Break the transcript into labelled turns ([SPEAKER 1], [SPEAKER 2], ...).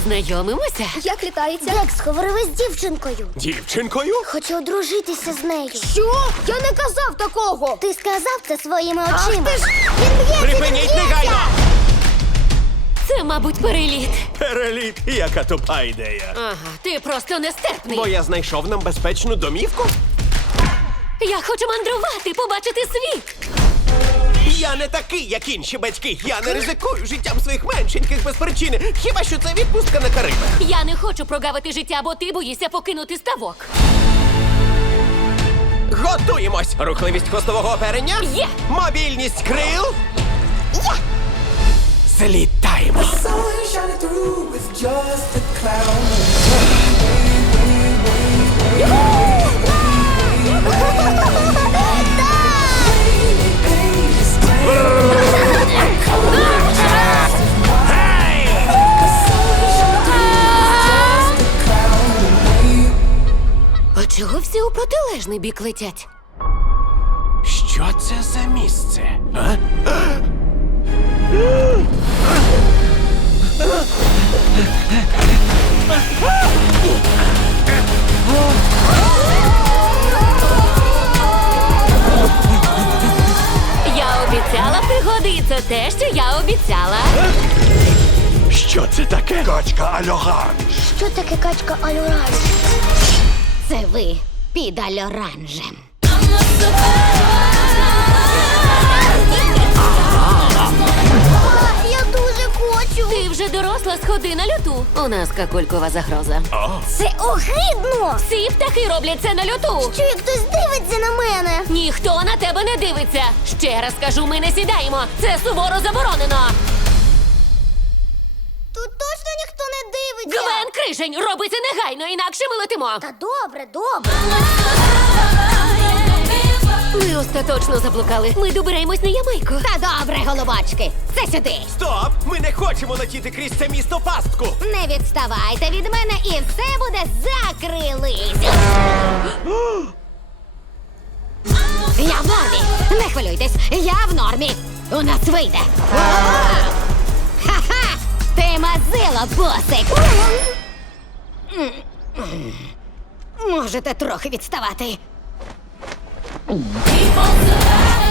[SPEAKER 1] Познайомимося?
[SPEAKER 2] Як літається?
[SPEAKER 3] Декс говорив із дівчинкою.
[SPEAKER 4] Дівчинкою?
[SPEAKER 3] Хочу одружитися з нею.
[SPEAKER 2] Що? Я не казав такого!
[SPEAKER 3] Ти сказав це своїми
[SPEAKER 2] Ах
[SPEAKER 3] очима.
[SPEAKER 2] ти ж!
[SPEAKER 3] Він б'ється,
[SPEAKER 4] Припиніть негайно!
[SPEAKER 1] Це, мабуть, переліт.
[SPEAKER 4] Переліт, яка тупа ідея.
[SPEAKER 1] Ага, ти просто нестерпний.
[SPEAKER 4] Бо я знайшов нам безпечну домівку.
[SPEAKER 1] Я хочу мандрувати, побачити світ.
[SPEAKER 4] Я не такий, як інші батьки. Я не ризикую життям своїх меншеньких без причини. Хіба що це відпустка на Кариби.
[SPEAKER 1] Я не хочу прогавити життя, бо ти боїшся покинути ставок.
[SPEAKER 4] Готуємось! Рухливість хвостового оперення.
[SPEAKER 1] Є!
[SPEAKER 4] Мобільність крил. Злітаємо!
[SPEAKER 5] Sun shining through with just a cloud.
[SPEAKER 1] А чого всі у протилежний бік летять?
[SPEAKER 4] Що це за місце? А?
[SPEAKER 1] Я обіцяла пригоди, і це те, що я обіцяла.
[SPEAKER 4] Що це таке? Качка альоранж.
[SPEAKER 3] Що таке качка алюранж?
[SPEAKER 1] Це ви під альоранжем.
[SPEAKER 3] Я дуже хочу.
[SPEAKER 1] Ти вже доросла, сходи на льоту. У нас какулькова загроза.
[SPEAKER 3] Це огидно.
[SPEAKER 1] Всі птахи роблять це на льоту.
[SPEAKER 3] Що як хтось дивиться на мене?
[SPEAKER 1] Ніхто на тебе не дивиться. Ще раз кажу, ми не сідаємо. Це суворо заборонено.
[SPEAKER 3] Тут точно ніхто не дивиться.
[SPEAKER 1] Гвен Крижень, роби це негайно, інакше ми летимо.
[SPEAKER 3] Та добре, добре.
[SPEAKER 1] Ми остаточно заблукали. Ми доберемось на Ямайку. Та добре, голубочки. Це сюди.
[SPEAKER 4] Стоп! Ми не хочемо летіти крізь це місто пастку!
[SPEAKER 1] Не відставайте від мене і все буде закрились. Я в нормі. Не хвилюйтесь, я в нормі. У нас вийде. Ха-ха! Ти мазила, босик. Можете трохи відставати.